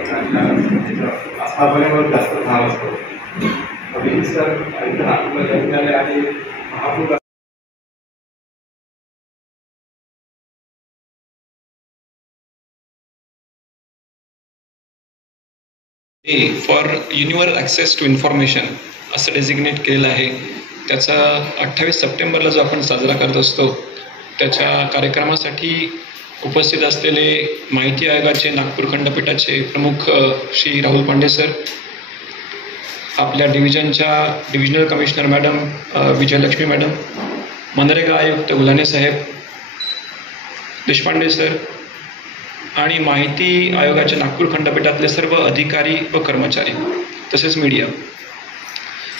आस्थापनेवर जास्त भार असतो. अभिजित सर इथं नागपूरला येऊन आले आणि महापूर for Universal Access to Information असं डेझिग्नेट केलेलं आहे. त्याचा 28 सप्टेंबरला जो आपण साजरा करत असतो त्याच्या कार्यक्रमासाठी उपस्थित असलेले माहिती आयोगाचे नागपूर खंडपीठाचे प्रमुख श्री राहुल पांडे सर, आपल्या डिव्हिजनच्या divisional commissioner madam Vijayalakshmi madam, MNREGA आयुक्त गुलाने साहेब, देशपांडे सर आणि माहिती आयोगाच्या नागपूर खंडपीठातले सर्व अधिकारी व कर्मचारी तसेच मीडिया,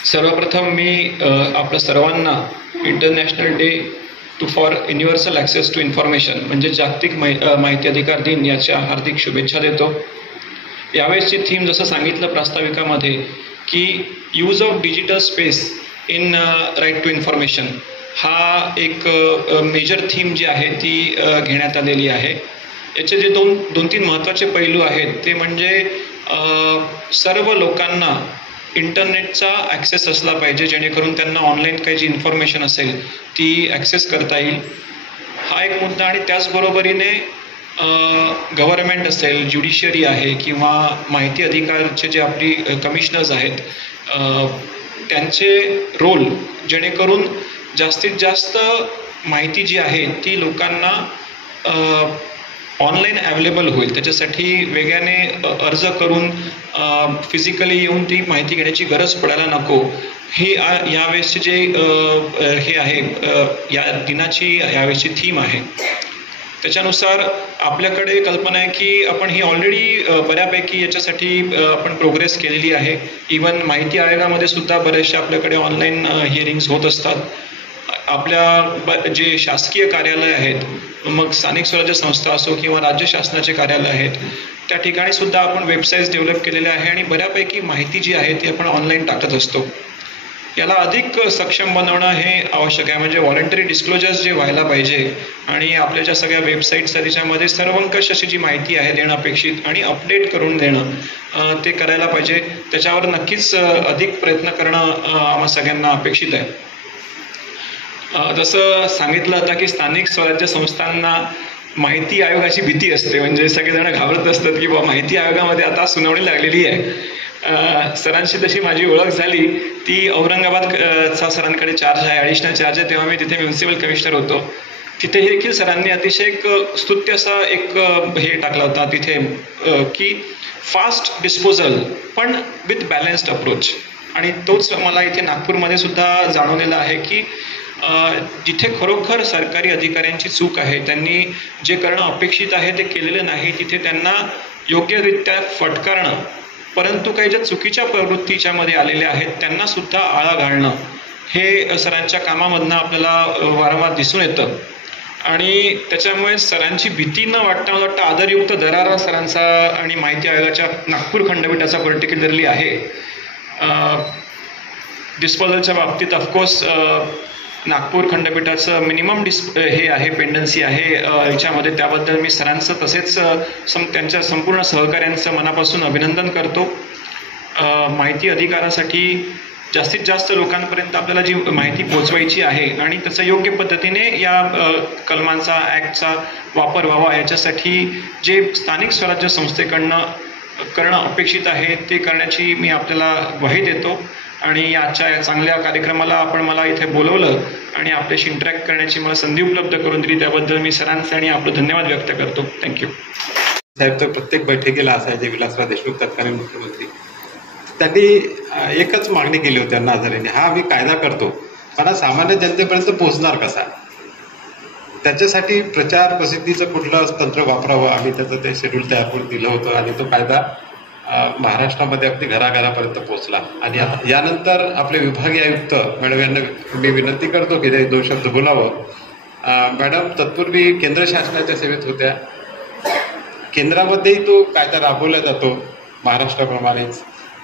सर्वप्रथम मी आपल्या सर्वांना International Day for Universal Access to Information म्हणजे जागतिक माहिती अधिकार दिन याच्या हार्दिक शुभेच्छा देतो. यावेळेसची थीम जसं सांगितलं प्रास्ताविकामध्ये की use of digital space in right to information हा एक मेजर थीम जी आहे ती घेण्यात आलेली आहे. याचे जे दोन तीन महत्त्वाचे पैलू आहेत ते म्हणजे सर्व लोकांना इंटरनेटचा ॲक्सेस असला पाहिजे जेणेकरून त्यांना ऑनलाईन काही जी इन्फॉर्मेशन असेल ती ॲक्सेस करता येईल, हा एक मुद्दा. आणि त्याचबरोबरीने गव्हर्नमेंट असेल, ज्युडिशियरी आहे किंवा माहिती अधिकारचे जे आपली कमिशनर्स आहेत त्यांचे रोल जेणेकरून जास्तीत जास्त माहिती जी आहे ती लोकांना ऑनलाईन अवेलेबल होईल. त्याच्यासाठी वेगाने अर्ज करून फिजिकली येऊन ती माहिती घेण्याची गरज पडायला नको, ही यावेळेसची जे हे आहे या दिनाची यावेळेसची थीम आहे. त्याच्यानुसार आपल्याकडे कल्पना आहे की आपण ही ऑलरेडी बऱ्यापैकी याच्यासाठी आपण प्रोग्रेस केलेली आहे. इवन माहिती आयोगामध्ये सुद्धा बरेचसे आपल्याकडे ऑनलाईन हिअरिंग्स होत असतात. आपल्या जे शासकीय कार्यालय आहेत, मग स्थानिक स्वराज्य संस्था असो किंवा राज्य शासनाचे कार्यालय आहेत, त्या ठिकाणी सुद्धा आपण वेबसाईट्स डेव्हलप केलेल्या आहे आणि बऱ्यापैकी माहिती जी आहे ती आपण ऑनलाईन टाकत असतो. याला अधिक सक्षम बनवणं हे आवश्यक आहे. म्हणजे व्हॉलंटरी डिस्क्लोजर्स जे व्हायला पाहिजे आणि आपल्या ज्या सगळ्या वेबसाईट्स आहेत त्याच्यामध्ये सर्वंकष अशी जी माहिती आहे देणं अपेक्षित आणि अपडेट करून देणं ते करायला पाहिजे. त्याच्यावर नक्कीच अधिक प्रयत्न करणं आम्हा सगळ्यांना अपेक्षित आहे. जसं सांगितलं होतं की स्थानिक स्वराज्य संस्थांना माहिती आयोगाची भीती असते, म्हणजे सगळेजण घाबरत असतात की बाबा माहिती आयोगामध्ये आता सुनावणी लागलेली आहे. सरांशी तशी माझी ओळख झाली ती औरंगाबादचा सरांकडे चार्ज आहे, ॲडिशनल चार्ज आहे, तेव्हा मी तिथे म्युन्सिपल कमिशनर होतो. तिथेही देखील सरांनी अतिशय एक स्तुत्य असा एक हे टाकला होता तिथे की फास्ट डिस्पोजल पण विथ बॅलन्स्ड अप्रोच. आणि तोच मला इथे नागपूरमध्ये सुद्धा जाणवलेला आहे की जिथे खरोखर सरकारी अधिकाऱ्यांची चूक आहे, त्यांनी जे करणं अपेक्षित आहे ते केलेलं नाही, तिथे त्यांना योग्यरित्या फटकारणं, परंतु काही ज्या चुकीच्या प्रवृत्तीच्यामध्ये आलेल्या आहेत त्यांना सुद्धा आळा घालणं हे सरांच्या कामामधनं आपल्याला वारंवार दिसून येतं. आणि त्याच्यामुळे सरांची भीती न वाटता मला वाटतं आदरयुक्त दरारा सरांचा आणि माहिती आयोगाच्या नागपूर खंडपीठाचा पर्टिक्युलरली आहे. डिस्पोजलच्या बाबतीत ऑफकोर्स नागपूर खंडपीठाचं मिनिमम हे आहे, पेंडन्सी आहे याच्यामध्ये. त्याबद्दल मी सरांचं तसेच त्यांच्या संपूर्ण सहकाऱ्यांचं मनापासून अभिनंदन करतो. माहिती अधिकारासाठी जास्तीत जास्त लोकांपर्यंत आपल्याला जी माहिती पोचवायची आहे आणि त्याचा योग्य पद्धतीने या कलमांचा ॲक्टचा वापर व्हावा याच्यासाठी जे स्थानिक स्वराज्य संस्थेकडनं करणं अपेक्षित आहे ते करण्याची मी आपल्याला ग्वाही देतो. आणि आजच्या या चांगल्या कार्यक्रमाला मला इथे बोलवलं आणि आपल्याशी इंटरॅक्ट करण्याची मला संधी उपलब्ध करून दिली त्याबद्दल मी सरांचे आणि आपलं धन्यवाद व्यक्त करतो. थँक्यू. साहेब तर प्रत्येक बैठकीला असायचे, विलासराव देशमुख तत्कालीन मुख्यमंत्री. त्यांनी एकच मागणी केली होती अण्णा हजारेंनी, हा मी कायदा करतो पण हा सामान्य जनतेपर्यंत पोहोचणार कसा, त्याच्यासाठी प्रचार प्रसिद्धीचं कुठलं तंत्र वापरावं. आम्ही त्याचं ते शेड्यूल तयार करून दिलं होतं आणि तो कायदा महाराष्ट्रामध्ये अगदी घराघरापर्यंत पोहोचला. आणि यानंतर आपले विभागीय आयुक्त मॅडम यांना मी विनंती करतो की ते 2 शब्द बोलावं. मॅडम तत्पूर्वी केंद्र शासनाच्या सेवेत होत्या. केंद्रामध्येही तो कायदा राबवला जातो महाराष्ट्राप्रमाणेच.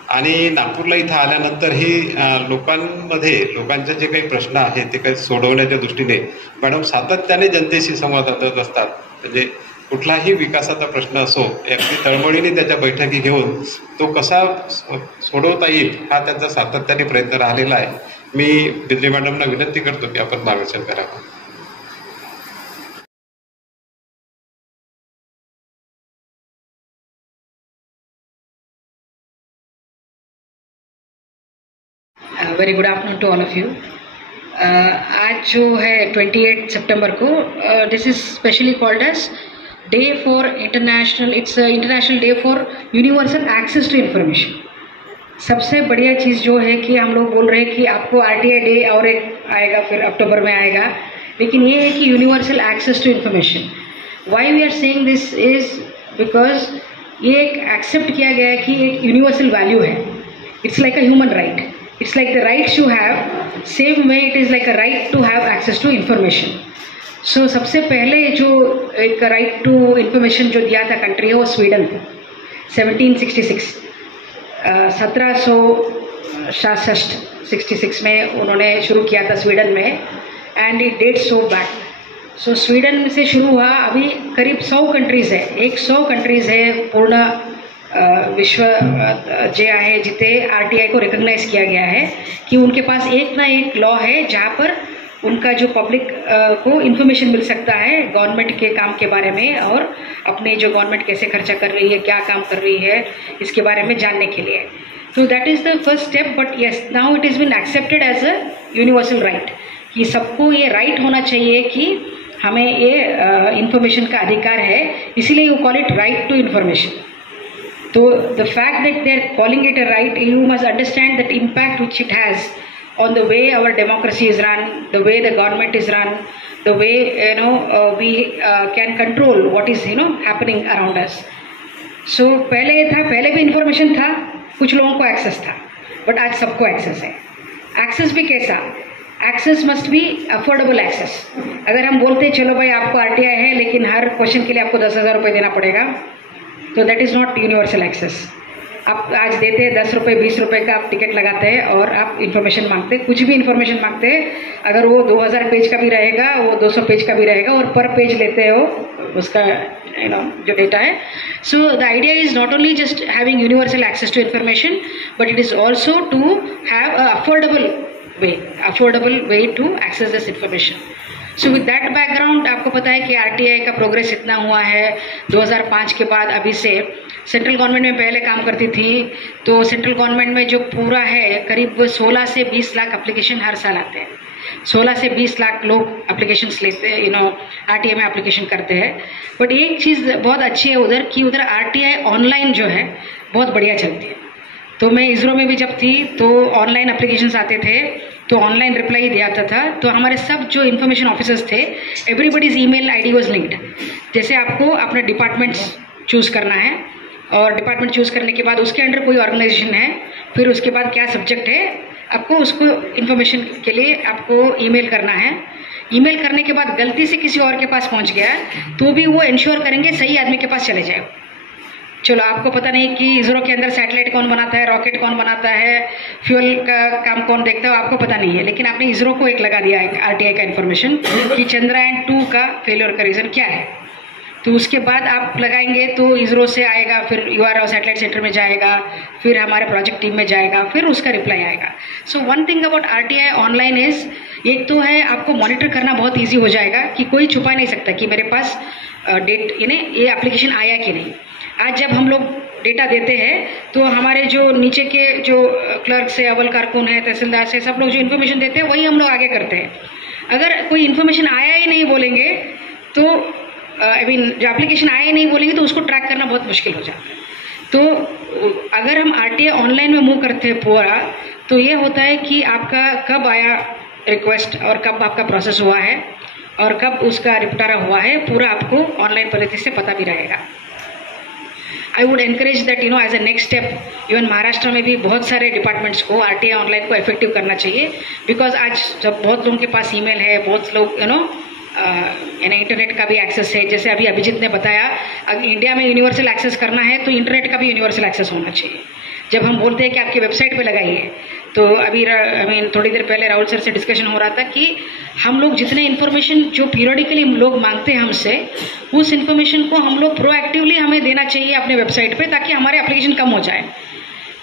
आणि नागपूरला इथं आल्यानंतरही लोकांचे जे काही प्रश्न आहेत ते काही सोडवण्याच्या दृष्टीने मॅडम सातत्याने जनतेशी संवाद साधत असतात. म्हणजे कुठलाही विकासाचा प्रश्न असो अगदी तळमळीने त्याच्या बैठकी घेऊन तो कसा सोडवता येईल हा त्यांचा सातत्याने प्रयत्न राहिलेला आहे. मी बिद्रे मॅडमना विनंती करतो की आपण मार्गदर्शन करावं. Very good afternoon to all of you. आज जो है 28 सितंबर को this is specially called as day for international, its international day for universal access to information. सबसे बढ़िया चीज़ जो है कि हम लोग बोल रहे हैं कि आपको RTI डे और एक आएगा, फिर अक्टूबर में आएगा, लेकिन ये है कि universal access to information. Why we are saying this is because ये एक एक्सेप्ट किया गया है कि एक यूनिवर्सल वैल्यू है. It's like a human right. It's like the rights you have, same way it is like a right to have access to information. So सबसे पहले जो एक right to information जो दिया था कंट्री है वो स्वीडन था. 1766 1766 में उन्होंने शुरू किया था स्वीडन में, and it date so back. So Sweden से शुरू हुआ, अभी करीब 100 कंट्रीज़ है, 100 कंट्रीज़ है पूर्ण विश्व जे आहे जिथे RTI को रिकग्नाइज किया गया है कि उनके पास एक ना एक लॉ है जहाँ पर उनका जो पब्लिक को इन्फॉर्मेशन मिल सकता है गवर्नमेंट के काम के बारे में, और अपने जो गवर्नमेंट कैसे खर्चा कर रही है, क्या काम कर रही है, इसके बारे में जानने के लिए. तो that is the first step. But yes, now it is been accepted as a universal right कि सबको ये राइट होना चाहिए कि हमें ये इंफॉर्मेशन का अधिकार है, इसीलिए you call it right to information. So the fact that they are calling it a right, you must understand that impact which it has on the way our democracy is run, the way the government is run, the way we can control what is happening around us. So पहले भी information था, कुछ लोगों को access था, but आज सबको access है. एक्सेस भी कैसा? Access must be affordable access. अगर हम बोलते हैं चलो भाई आपको RTI है लेकिन हर क्वेश्चन के लिए आपको 10,000 रुपये देना पड़ेगा, तो that is not universal access. आप आज देते हैं 10 रुपये 20 रुपये का आप टिकट लगाते हैं और आप इन्फॉर्मेशन मांगते हैं, कुछ भी इन्फॉर्मेशन मांगते हैं, अगर वो 2000 पेज का भी रहेगा, वो 200 पेज का भी रहेगा, और पर पेज लेते हो उसका जो डेटा है. So the idea is not only just having universal access to information, but it is also to have a affordable way to access this information. So with that background आपको पता है कि RTI का progress इतना हुआ है 2005 के बाद. अभी से सेंट्रल गवर्नमेंट में पहले काम करती थी, तो सेंट्रल गवर्नमेंट में जो पूरा है करीब 16 से 20 लाख एप्लीकेशन हर साल आते हैं. 16 से 20 लाख लोग एप्लीकेशंस लेते हैं, RTI में एप्लीकेशन करते हैं. बट एक चीज़ बहुत अच्छी है उधर कि उधर RTI ऑनलाइन जो है बहुत बढ़िया चलती है. तो मैं इसरो में भी जब थी तो ऑनलाइन एप्लीकेशंस आते थे, तो ऑनलाइन रिप्लाई दिया जाता था. तो हमारे सब जो इन्फॉर्मेशन ऑफिसर्स थे, एवरीबडीज ईमेल आईडी वाज लिंक्ड. जैसे आपको अपना डिपार्टमेंट चूज़ करना है, और डिपार्टमेंट चूज़ करने के बाद उसके अंडर कोई ऑर्गेनाइजेशन है, फिर उसके बाद क्या सब्जेक्ट है, आपको उसको इन्फॉर्मेशन के लिए आपको ईमेल करना है. ईमेल करने के बाद गलती से किसी और के पास पहुंच गया तो भी वो इंश्योर करेंगे सही आदमी के पास चले जाए. चलो आपको पता नहीं कि इसरो के अंदर सैटेलाइट कौन बनाता है, रॉकेट कौन बनाता है, फ्यूल का काम कौन देखता है, आपको पता नहीं है, लेकिन आपने इसरो को एक लगा दिया है RTI का इन्फॉर्मेशन कि चंद्रयान 2 का फेलियर का रीज़न क्या है. तो उसके बाद आप लगाएंगे तो इसरो से आएगा, फिर URO सैटेलाइट सेंटर में जाएगा, फिर हमारे प्रोजेक्ट टीम में जाएगा, फिर उसका रिप्लाई आएगा. So one thing about RTI online is, एक तो है आपको मॉनिटर करना बहुत ईजी हो जाएगा कि कोई छुपा नहीं सकता कि मेरे पास डेट ये एप्लीकेशन आया कि नहीं. आज जब हम लोग डेटा देते हैं तो हमारे जो नीचे के जो क्लर्क से, अव्वल कारकुन है, तहसीलदार से, सब लोग जो इन्फॉर्मेशन देते हैं वही हम लोग आगे करते हैं. अगर कोई इन्फॉर्मेशन आया ही नहीं बोलेंगे तो जो एप्लीकेशन आया ही नहीं बोलेंगे तो उसको ट्रैक करना बहुत मुश्किल हो जाता है. तो अगर हम RTI ऑनलाइन में मूव करते हैं पूरा, तो ये होता है कि आपका कब आया रिक्वेस्ट और कब आपका प्रोसेस हुआ है और कब उसका निपटारा हुआ है, पूरा आपको ऑनलाइन पद्धति से पता भी रहेगा. I would encourage that as a next step even Maharashtra में भी बहुत सारे डिपार्टमेंट्स को RTI ऑनलाइन को इफेक्टिव करना चाहिए. बिकॉज आज जब बहुत लोगों के पास ईमेल है, बहुत लोग इंटरनेट का भी एक्सेस है. जैसे अभी अभिजीत ने बताया, अगर इंडिया में यूनिवर्सल एक्सेस करना है तो इंटरनेट का भी यूनिवर्सल एक्सेस होना चाहिए. जब हम बोलते हैं कि आपकी वेबसाइट पे लगाइए, तो अभी थोड़ी देर पहले राहुल सर से डिस्कशन हो रहा था कि हम लोग जितने इन्फॉर्मेशन जो पीरियडिकली लोग मांगते हैं हमसे, उस इन्फॉर्मेशन को हम लोग प्रोएक्टिवली हमें देना चाहिए अपने वेबसाइट पे, ताकि हमारे एप्लीकेशन कम हो जाए।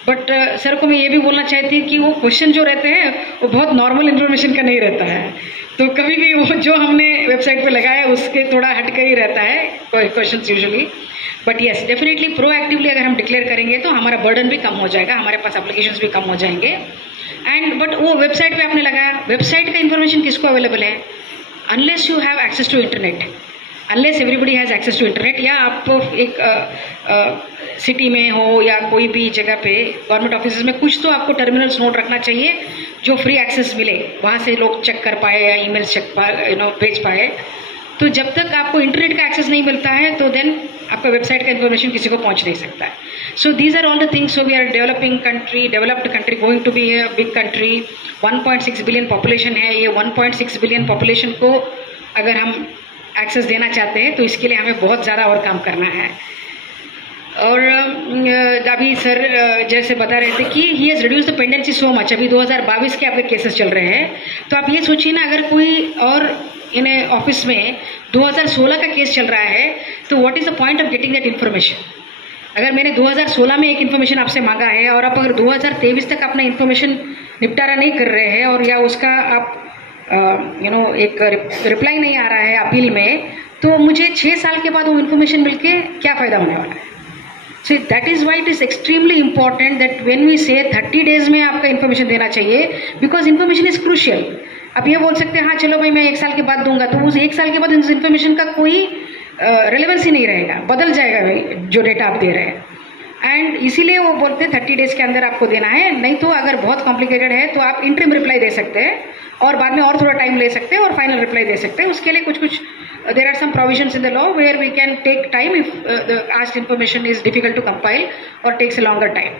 बट सर को मैं ये भी बोलना चाहती हूँ कि वो क्वेश्चन जो रहते हैं वो बहुत नॉर्मल इन्फॉर्मेशन का नहीं रहता है, तो कभी भी वो जो हमने वेबसाइट पे लगाया उसके थोड़ा हट के ही रहता है question usually. But yes, definitely proactively अगर हम डिक्लेयर करेंगे तो हमारा बर्डन भी कम हो जाएगा, हमारे पास एप्लीकेशंस भी कम हो जाएंगे। एंड बट वो वेबसाइट पे आपने लगाया, वेबसाइट का इन्फॉर्मेशन किसको अवेलेबल है? Unless you have access to internet, unless everybody has access to internet, या आप एक सिटी में हो या कोई भी जगह पे गवर्नमेंट ऑफिस में कुछ तो आपको टर्मिनल्स नोट रखना चाहिए जो फ्री एक्सेस मिले, वहाँ से लोग चेक कर पाए या ईमेल्स चेक भेज पाए। तो जब तक आपको इंटरनेट का एक्सेस नहीं मिलता है तो देन आपका वेबसाइट का इन्फॉर्मेशन किसी को पहुंच नहीं सकता है। So these are all the things. So we are developed country going to be a big country. 1.6 billion population है। ये 1.6 बिलियन पॉपुलेशन को अगर हम एक्सेस देना चाहते हैं तो इसके लिए हमें बहुत ज़्यादा और काम करना है। और अभी सर जैसे बता रहे थे कि he has reduce the pendency so much. अभी 2022 के आपके केसेस चल रहे हैं, तो आप ये सोचिए ना, अगर कोई और इन ऑफिस में 2016 का केस चल रहा है तो what is the point of getting that information. अगर मैंने 2016 में एक इन्फॉर्मेशन आपसे मांगा है और आप अगर 2023 तक अपना इन्फॉर्मेशन निपटारा नहीं कर रहे हैं और या उसका आप एक रिप्लाई नहीं आ रहा है अपील में, तो मुझे 6 साल के बाद वो इन्फॉर्मेशन मिलके क्या फ़ायदा होने वाला है। So that is why it is extremely important that when we say 30 days में आपका इन्फॉर्मेशन देना चाहिए, बिकॉज इन्फॉर्मेशन इज क्रूशियल। आप ये बोल सकते हैं हाँ चलो भाई मैं 1 साल के बाद दूंगा, तो उस 1 साल के बाद उस इन्फॉर्मेशन का कोई रेलेवेंस ही नहीं रहेगा, बदल जाएगा भाई जो डेटा आप दे रहे हैं। एंड इसीलिए वो बोलते हैं 30 डेज के अंदर आपको देना है, नहीं तो अगर बहुत कॉम्प्लिकेटेड है तो आप इंटरिम रिप्लाई दे सकते हैं और बाद में और थोड़ा टाइम ले सकते हैं और फाइनल रिप्लाई दे सकते हैं। उसके लिए कुछ there are some provisions in the law where we can take time if the asked information is difficult to compile or takes a longer time.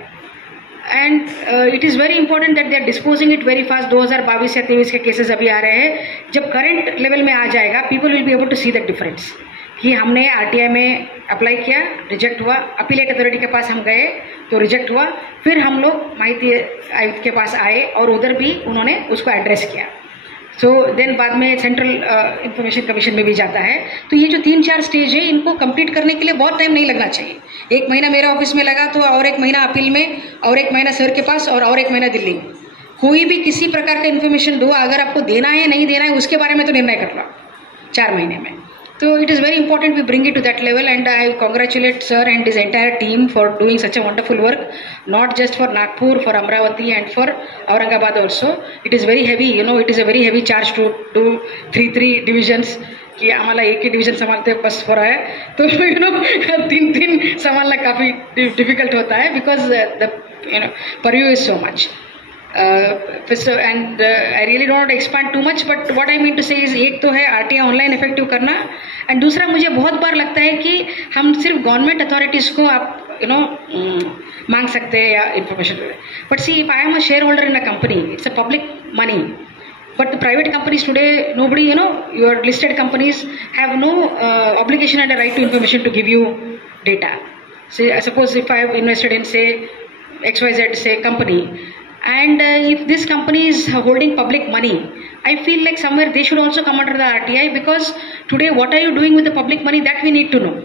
And it is very important that they are disposing it very fast. 2022 या 23 के cases अभी आ रहे हैं, जब current level में आ जाएगा people will be able to see the difference कि हमने RTI में अप्लाई किया, रिजेक्ट हुआ, अपीलेट अथॉरिटी के पास हम गए तो रिजेक्ट हुआ, फिर हम लोग माहिती आयुक्त के पास आए और उधर भी उन्होंने उसको एड्रेस किया। सो देन बाद में सेंट्रल इंफॉर्मेशन कमीशन में भी जाता है। तो ये जो 3-4 स्टेज है इनको कंप्लीट करने के लिए बहुत टाइम नहीं लगना चाहिए। 1 महीना मेरा ऑफिस में लगा तो और 1 महीना अपील में, और 1 महीना सर के पास, और 1 महीना दिल्ली में। कोई भी किसी प्रकार का इन्फॉर्मेशन दो, अगर आपको देना है नहीं देना है उसके बारे में तो निर्णय कर लो 4 महीने में। तो it is very important we bring it to that level, and I congratulate sir and his entire team for doing such a wonderful work, not just for Nagpur, for Amravati and for Aurangabad also. It is very heavy, it is a very heavy charge to do 3 divisions कि आम्हाला एक ही division संभालते बस हो रहा है, तो 3 संभालना काफ़ी डिफिकल्ट होता है because the purview is so much. And I really don't want to expand too much, but what I mean to say is एक तो है RTI ऑनलाइन इफेक्टिव करना, एंड दूसरा मुझे बहुत बार लगता है कि हम सिर्फ गवर्नमेंट अथॉरिटीज़ को आप मांग सकते हैं या information, but see if I am a share holder in a company, it's a public money, but the private companies today, nobody, your listed companies have no obligation and a right to information to give you data. Say, suppose if I have invested in say XYZ say company, and if this company is holding public money, I feel like somewhere they should also come under the RTI, because today what are you doing with the public money, that we need to know.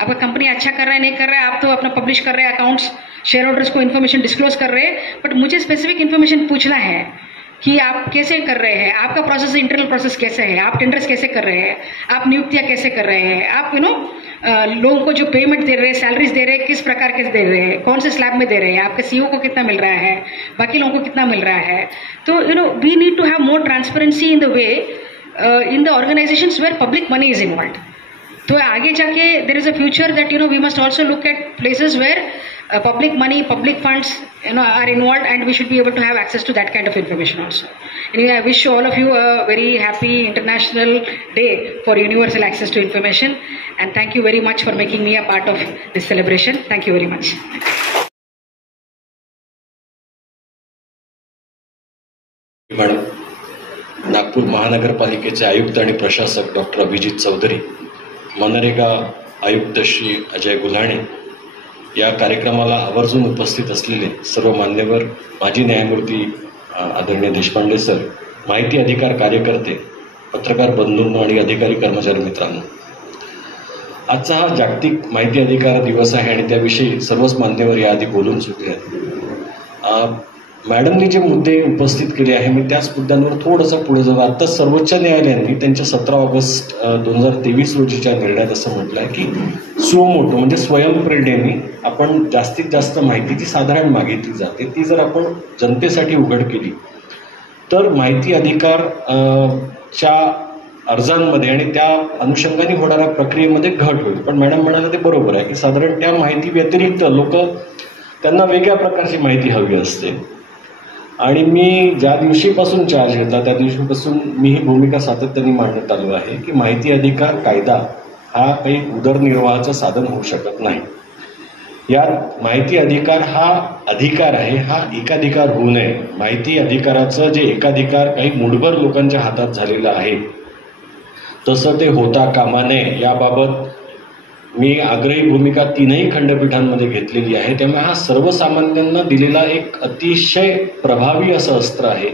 आपका company अच्छा कर रहा है नहीं कर रहा है, आप तो अपना पब्लिश कर रहे हैं अकाउंट्स, शेयर होल्डर्स को इन्फॉर्मेशन डिस्क्लोज कर रहे हैं, बट मुझे स्पेसिफिक इन्फॉर्मेशन पूछना है कि आप कैसे कर रहे हैं, आपका प्रोसेस इंटरनल प्रोसेस कैसे है, आप टेंडर्स कैसे कर रहे हैं, आप नियुक्तियाँ कैसे कर रहे हैं, आप लोगों को जो पेमेंट दे रहे हैं, सैलरीज दे रहे हैं, किस प्रकार के दे रहे हैं, कौन से स्लैब में दे रहे हैं, आपके CEO को कितना मिल रहा है, बाकी लोगों को कितना मिल रहा है। तो we need to have more transparency in the way in the organisations where public money is involved. तो आगे जाके there is a future that we must also look at places where public money, public funds are involved, and we should be able to have access to that kind of information also. Anyway, I wish all of you a very happy International Day for Universal Access to Information, and thank you very much for making me a part of this celebration. Thank you very much. Madam, Nagpur महानगरपालिकेचे आयुक्त आणि प्रशासक doctor Abhijit Chaudhari, MNREGA आयुक्त श्री अजय गुल्हाणे, या कार्यक्रमाला आवर्जून उपस्थित असलेले सर्व मान्यवर, माजी न्यायमूर्ती आदरणीय देशपांडे सर, माहिती अधिकार कार्यकर्ते, पत्रकार बंधूंनो आणि अधिकारी कर्मचारी मित्रांनो, आजचा हा जागतिक माहिती अधिकार दिवस आहे आणि त्याविषयी सर्वच मान्यवर याआधी बोलून चुकले आहेत. मॅडमनी जे मुद्दे उपस्थित केले आहे मी त्याच मुद्द्यांवर थोडंसं पुढे जाऊ. आता सर्वोच्च न्यायालयाने त्यांच्या 17 ऑगस्ट 2023 रोजीच्या निर्णयात असं म्हटलं आहे की सुमोटो म्हणजे स्वयंप्रेरणेने आपण जास्तीत जास्त माहिती जी साधारण मागितली जाते ती जर आपण जनतेसाठी उघड केली तर माहिती अधिकार च्या अर्जांमध्ये आणि त्या अनुषंगाने होणाऱ्या प्रक्रियेमध्ये घट होईल. पण मॅडम म्हणाले ते बरोबर आहे की साधारण त्या माहिती व्यतिरिक्त लोक त्यांना वेगळ्या प्रकारची माहिती हवी असते. आणि मी ज्या दिवशीपासून चार्ज घेतला त्या दिवशीपासून मी ही भूमिका सातत्याने मांडत आलो आहे की माहिती अधिकार कायदा हा काही उदरनिर्वाहाचं साधन होऊ शकत नाही. यात माहिती अधिकार हा अधिकार आहे, हा एकाधिकार होऊ नये. माहिती अधिकाराचं जे एकाधिकार काही मूठभर लोकांच्या हातात झालेलं आहे तसं ते होता कामा नये याबाबत मी आग्रही भूमिका 3ही खंडपीठांमध्ये घेतलेली आहे. त्यामुळे हा सर्वसामान्यांना दिलेला एक अतिशय प्रभावी असं अस्त्र आहे.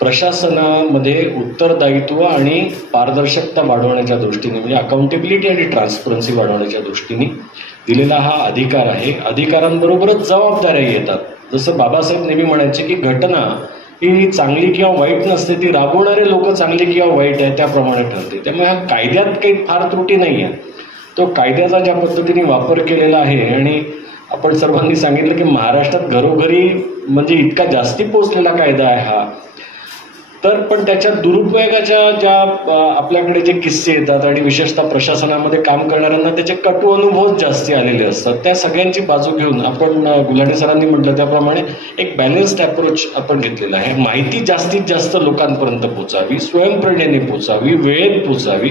प्रशासनामध्ये उत्तरदायित्व आणि पारदर्शकता वाढवण्याच्या दृष्टीने म्हणजे अकाउंटेबिलिटी आणि ट्रान्सपरन्सी वाढवण्याच्या दृष्टीने दिलेला हा अधिकार आहे. अधिकारांबरोबरच जबाबदाऱ्या येतात. जसं बाबासाहेब नेहमी म्हणायचे की घटना ही चांगली किंवा वाईट नसते, ती राबवणारे लोक चांगली किंवा वाईट आहे त्याप्रमाणे ठरते. त्यामुळे हा कायद्यात काही फार त्रुटी नाही आहे. तो कायद्याचा ज्या पद्धतीने वापर केलेला आहे आणि आपण सर्वांनी सांगितलं की महाराष्ट्रात घरोघरी म्हणजे इतका जास्ती पोचलेला कायदा आहे हा. तर पण त्याच्या दुरुपयोगाच्या ज्या आपल्याकडे जे किस्से येतात आणि विशेषतः प्रशासनामध्ये काम करणाऱ्यांना त्याचे कटू अनुभव जास्ती आलेले असतात. त्या सगळ्यांची बाजू घेऊन आपण गुलाटी सरांनी म्हटलं त्याप्रमाणे एक बॅलन्स्ड अप्रोच आपण घेतलेला आहे. माहिती जास्तीत जास्त लोकांपर्यंत पोचावी, स्वयंप्रेरणेने पोचावी, वेळेत पोचावी.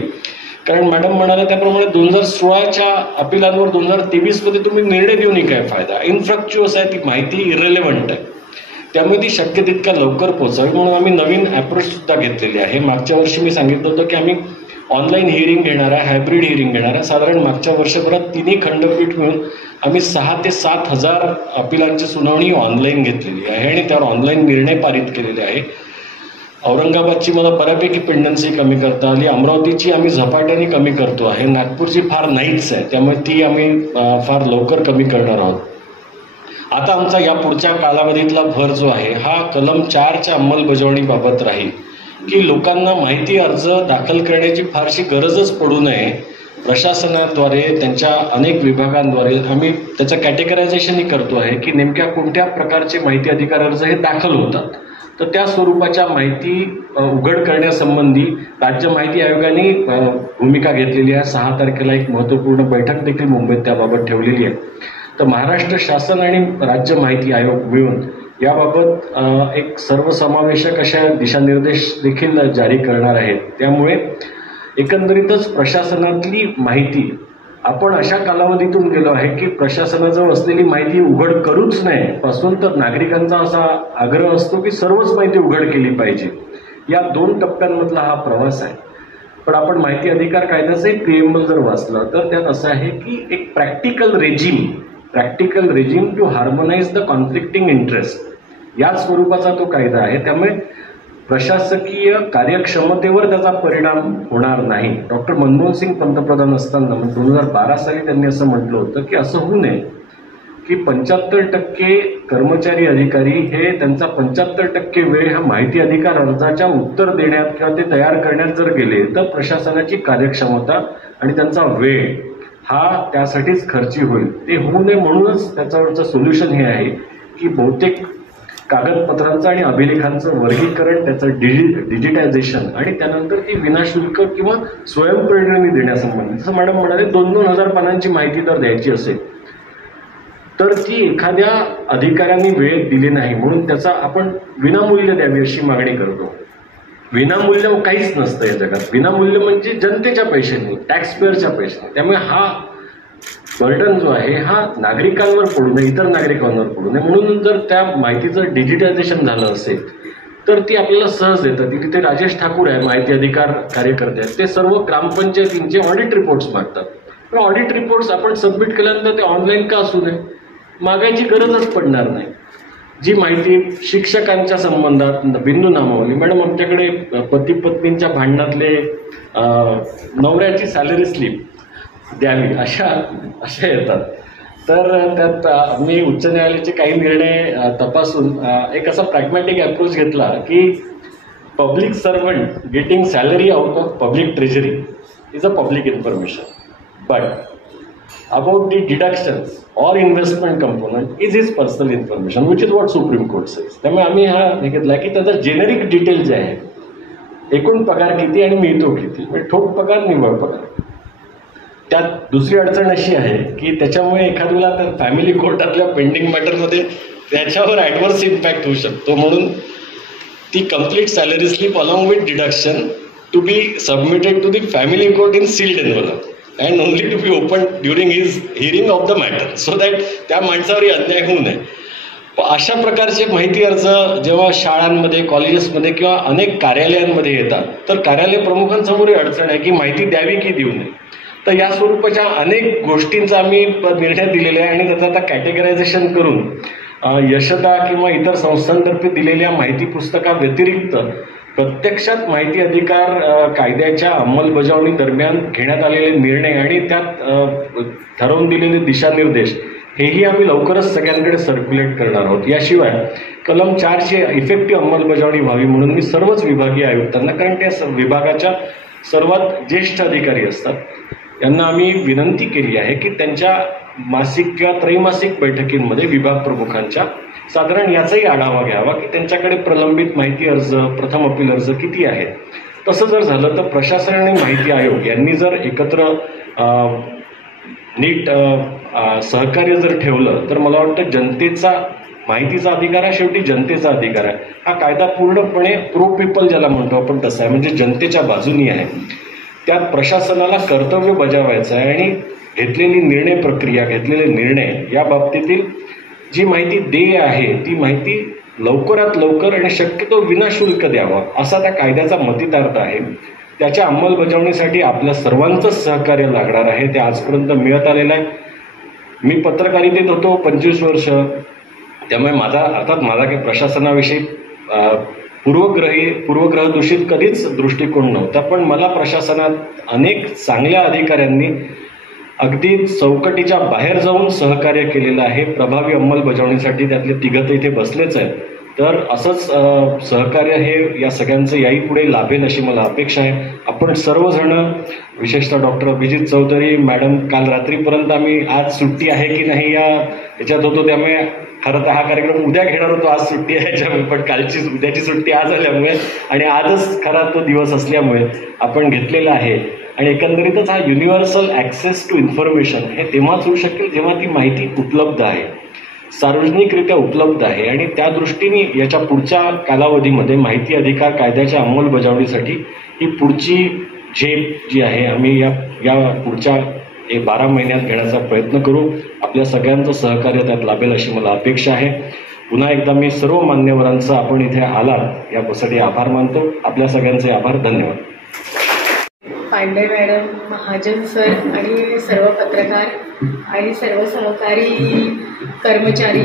कारण मॅडम म्हणाले त्याप्रमाणे 2016च्या अपिलांवर 2023मध्ये तुम्ही निर्णय देऊनही काय फायदा. इनफ्रक्च्युअस आहे, ती माहिती इरेलेव्हंट आहे. त्यामुळे ती शक्य तितक्या लवकर पोहोचावी म्हणून आम्ही नवीन अप्रोच सुद्धा घेतलेली आहे. मागच्या वर्षी मी सांगितलं होतं की आम्ही ऑनलाईन हिअरिंग घेणार आहे, हायब्रिड हिअरिंग घेणार आहे. साधारण मागच्या वर्षभरात 3ही खंडपीठ मिळून आम्ही 6,000 ते 7,000 अपिलांची सुनावणी ऑनलाईन घेतलेली आहे आणि त्यावर ऑनलाईन निर्णय पारित केलेले आहे. औरंगाबादची मला बऱ्यापैकी पेंडन्सी कमी करता आली. अमरावतीची आम्ही झपाट्याने कमी करतो आहे. नागपूरची फार नाहीच आहे, त्यामुळे ती आम्ही फार लवकर कमी करणार आहोत. आता आमचा या पुढच्या कालावधीतला भर जो आहे हा कलम 4च्या अंमलबजावणीबाबत राहील की लोकांना माहिती अर्ज दाखल करण्याची फारशी गरजच पडू नये. प्रशासनाद्वारे त्यांच्या अनेक विभागांद्वारे आम्ही त्याचं कॅटेगरायझेशनही करतो आहे की नेमक्या कोणत्या प्रकारचे माहिती अधिकार अर्ज हे दाखल होतात. तर त्या स्वरूपाच्या माहिती उघड करण्यासंबंधी राज्य माहिती आयोगाने भूमिका घेतलेली आहे. 6 तारखेला एक महत्त्वपूर्ण बैठक देखील मुंबईत त्याबाबत ठेवलेली आहे. तर महाराष्ट्र शासन आणि राज्य माहिती आयोग मिळून याबाबत एक सर्वसमावेशक अशा दिशानिर्देश देखील जारी करणार आहेत. त्यामुळे एकंदरीतच प्रशासनातली माहिती आपण अशा कालावधीतून गेलो आहे की प्रशासनाजवळ असलेली माहिती उघड करूच नये पासून तर नागरिकांचा असा आग्रह असतो की सर्वच माहिती उघड केली पाहिजे. या 2 टप्प्यांमधला हा प्रवास आहे. पण आपण माहिती अधिकार कायद्याचंही प्रिएम्बल जर वाचलं तर त्यात असं आहे की एक practical regime to harmonise the conflicting interest या स्वरूपाचा तो कायदा आहे. त्यामुळे प्रशासकीय कार्यक्षमतेवर त्याचा परिणाम होणार नाही. डॉक्टर मनमोहन सिंग पंतप्रधान असताना 2012 साली त्यांनी असं म्हटलं होतं की असं होऊ नये की 75% कर्मचारी अधिकारी हे त्यांचा 75% वेळ हा माहिती अधिकार अर्जाच्या उत्तर देण्यात किंवा ते तयार करण्यात जर गेले तर प्रशासनाची कार्यक्षमता आणि त्यांचा वेळ हा त्यासाठीच खर्ची होईल. ते होऊ नये म्हणूनच त्याच्यावरचं सोल्युशन हे आहे की बहुतेक कागदपत्रांचं आणि अभिलेखांचं वर्गीकरण, त्याचं डिजिटायझेशन आणि त्यानंतर ती विनाशुल्क किंवा स्वयंप्रेरणेने देण्यासंबंधी जसं मॅडम म्हणाले 2,000 पानांची माहिती जर द्यायची असेल तर ती एखाद्या अधिकाऱ्यांनी वेळेत दिली नाही म्हणून त्याचा आपण विनामूल्य द्यावी अशी मागणी करतो. विनामूल्य काहीच नसतं या जगात. विनामूल्य म्हणजे जनतेच्या पैशांनी, टॅक्सपेअरच्या पैशांनी. त्यामुळे हा बर्डन जो आहे हा नागरिकांवर पडू नये, इतर नागरिकांवर पडू नये. म्हणून जर त्या माहितीचं डिजिटायझेशन झालं असेल तर ती आपल्याला सहज देतात. तिथे राजेश ठाकूर आहे, माहिती अधिकार कार्यकर्ते आहेत, ते सर्व ग्रामपंचायतींचे ऑडिट रिपोर्ट्स मागतात. पण ऑडिट रिपोर्ट्स आपण सबमिट केल्यानंतर ते ऑनलाईन का असू नये. मागायची गरजच पडणार नाही. जी माहिती शिक्षकांच्या संबंधात बिंदू नामावली, मॅडम आमच्याकडे पती पत्नींच्या भांडणातले नवऱ्याची सॅलरी स्लिप द्यावी अशा येतात. तर त्यात मी उच्च न्यायालयाचे काही निर्णय तपासून एक असा प्रॅग्मॅटिक अप्रोच घेतला की public servant getting salary out of public treasury is a public information, but about the deductions or investment component is his personal information, which is what Supreme Court says. त्यामुळे आम्ही हा हे घेतला की त्याचा जेनेरिक डिटेल जे आहे, एकूण पगार किती आणि मिळतो किती, म्हणजे ठोक पगार निव्वळ पगार. त्यात दुसरी अडचण अशी आहे की त्याच्यामुळे एखाद्याला त्या फॅमिली कोर्टातल्या पेंडिंग मॅटरमध्ये त्याच्यावर ॲडव्हर्स इम्पॅक्ट होऊ शकतो. म्हणून ती complete salary slip along with deduction to be submitted to the family court in sealed envelope and only to be opened during his hearing of the matter, so that त्या माणसावरही अन्याय होऊ नये. अशा प्रकारचे माहिती अर्ज जेव्हा शाळांमध्ये, कॉलेजेसमध्ये किंवा अनेक कार्यालयांमध्ये येतात, तर कार्यालय प्रमुखांसमोर अडचण आहे की माहिती द्यावी की देऊ नये. तर या स्वरूपाच्या अनेक गोष्टींचा आम्ही निर्णय दिलेला आहे आणि त्याचं आता कॅटेगरायझेशन करून यशदा किंवा इतर संस्थांतर्फे दिलेल्या माहिती पुस्तकाव्यतिरिक्त प्रत्यक्षात माहिती अधिकार कायद्याच्या अंमलबजावणी दरम्यान घेण्यात आलेले निर्णय आणि त्यात ठरवून दिलेले दिशानिर्देश हेही आम्ही लवकरच सगळ्यांकडे सर्क्युलेट करणार आहोत. याशिवाय कलम 4ची इफेक्टिव्ह अंमलबजावणी व्हावी म्हणून मी सर्वच विभागीय आयुक्तांना, कारण त्या विभागाच्या सर्वात ज्येष्ठ अधिकारी असतात, यांना आम्ही विनंती केली आहे की त्यांच्या मासिक किंवा त्रैमासिक बैठकींमध्ये विभाग प्रमुखांच्या साधारण याचाही आढावा घ्यावा की त्यांच्याकडे प्रलंबित माहिती अर्ज, प्रथम अपील अर्ज किती आहेत. तसं जर झालं तर प्रशासन आणि माहिती आयोग यांनी जर एकत्र नीट सहकार्य जर ठेवलं तर मला वाटतं जनतेचा माहितीचा अधिकार हा शेवटी जनतेचा अधिकार आहे. हा कायदा पूर्णपणे प्रो पीपल ज्याला म्हणतो आपण तसा आहे, म्हणजे जनतेच्या बाजूनी आहे. त्यात प्रशासनाला कर्तव्य बजावायचं आहे आणि घेतलेली निर्णय प्रक्रिया, घेतलेले निर्णय या बाबतीतील जी माहिती देय आहे ती माहिती लवकरात लवकर आणि शक्यतो विनाशुल्क द्यावा असा त्या कायद्याचा मतितार्थ आहे. त्याच्या अंमलबजावणीसाठी आपल्या सर्वांचंच सहकार्य लागणार आहे. ते आजपर्यंत मिळत आलेलं आहे. मी पत्रकारितेत होतो 25 वर्ष, त्यामुळे अर्थात माझा काही प्रशासनाविषयी पूर्वग्रह दूषित कधीच दृष्टिकोन नव्हता, पण मला प्रशासनात अनेक चांगल्या अधिकाऱ्यांनी अगदी चौकटीच्या बाहेर जाऊन सहकार्य केलेलं आहे. प्रभावी अंमलबजावणीसाठी त्यातले तिघं इथे बसलेच आहेत. तर असंच सहकार्य हे या सगळ्यांचं याही पुढे लाभेल अशी मला अपेक्षा आहे. आपण सर्वजण, विशेषतः डॉक्टर अभिजित चौधरी मॅडम, काल रात्रीपर्यंत आम्ही आज सुट्टी आहे की नाही याच्यात होतो, त्यामुळे खरं तर हा कार्यक्रम उद्या घेणार होतो, आज सुट्टी आहे याच्यामुळे, पण उद्याची सुट्टी आज आल्यामुळे आणि आजच खरा तो दिवस असल्यामुळे आपण घेतलेला आहे. आणि एकंदरीतच हा युनिव्हर्सल ॲक्सेस टू इन्फॉर्मेशन हे तेव्हाच होऊ शकेल जेव्हा ती माहिती उपलब्ध आहे, सार्वजनिकरित्या उपलब्ध आहे. आणि त्या दृष्टीने याच्या पुढच्या कालावधीमध्ये माहिती अधिकार कायद्याच्या अंमलबजावणीसाठी ही पुढची झेप जी आहे आम्ही या पुढच्या 12 महिन्यात घेण्याचा प्रयत्न करू. आपल्या सगळ्यांचं सहकार्य त्यात लाभेल अशी मला अपेक्षा आहे. पुन्हा एकदा मी सर्व मान्यवरांचं आपण इथे आलात यासाठी आभार मानतो. आपल्या सगळ्यांचे आभार. धन्यवाद. पांडे मॅडम, महाजन सर आणि सर्व पत्रकार आणि सर्व सहकारी कर्मचारी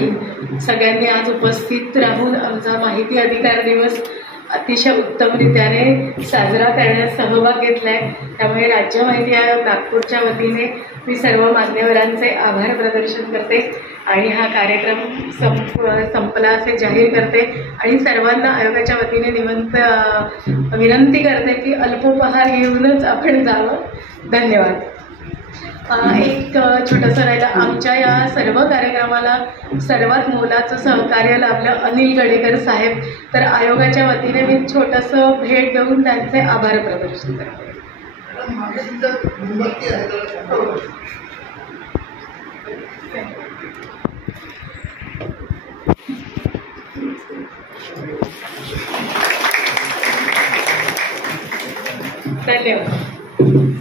सगळ्यांनी आज उपस्थित राहून आमचा माहिती अधिकार दिवस अतिशय उत्तमरित्याने साजरा करण्यात सहभाग घेतला आहे. त्यामुळे राज्य माहिती आयोग नागपूरच्या वतीने मी सर्व मान्यवरांचे आभार प्रदर्शन करते आणि हा कार्यक्रम संपला असे जाहीर करते आणि सर्वांना आयोगाच्या वतीने विनंती करते की अल्पोपहार घेऊनच आपण जावं. धन्यवाद. एक छोटंसं राहिलं, आमच्या या सर्व कार्यक्रमाला सर्वात मोलाचं सहकार्य लाभलं अनिल गडेकर साहेब, तर आयोगाच्या वतीने मी छोटंसं भेट देऊन त्यांचे आभार प्रदर्शन करते. धन्यवाद.